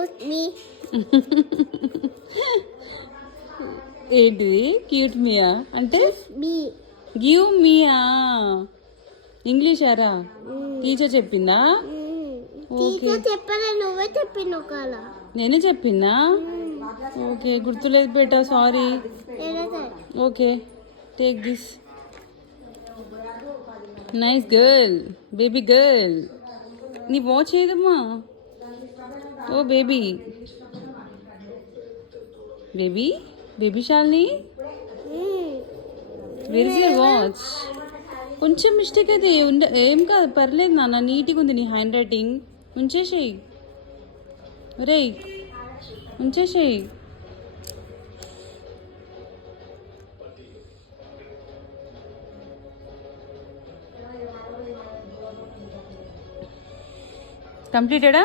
cute me. ఏంటిది cute మియా అంటే Me. గివ్ మియా ఇంగ్లీష్ ఆరా టీచర్ చెప్పిందా టీచర్ చెప్పలే నువ్వే చెప్పినావు కదా. నేనే చెప్పిందా ఓకే గుర్తులేదు బేటా sorry okay take this nice girl baby girl నీ వాచ్ ఏదమ్మా oh baby baby baby Shalini where is your watch కొంచెం మిస్టేక్ అయితే ఏం కాదు పర్లేదు నాన్న నీట్గా ఉంది నీ హ్యాండ్ రైటింగ్ ఉంచేసేయి రేయ్ ఉంచేసేయి కంప్లీటెడా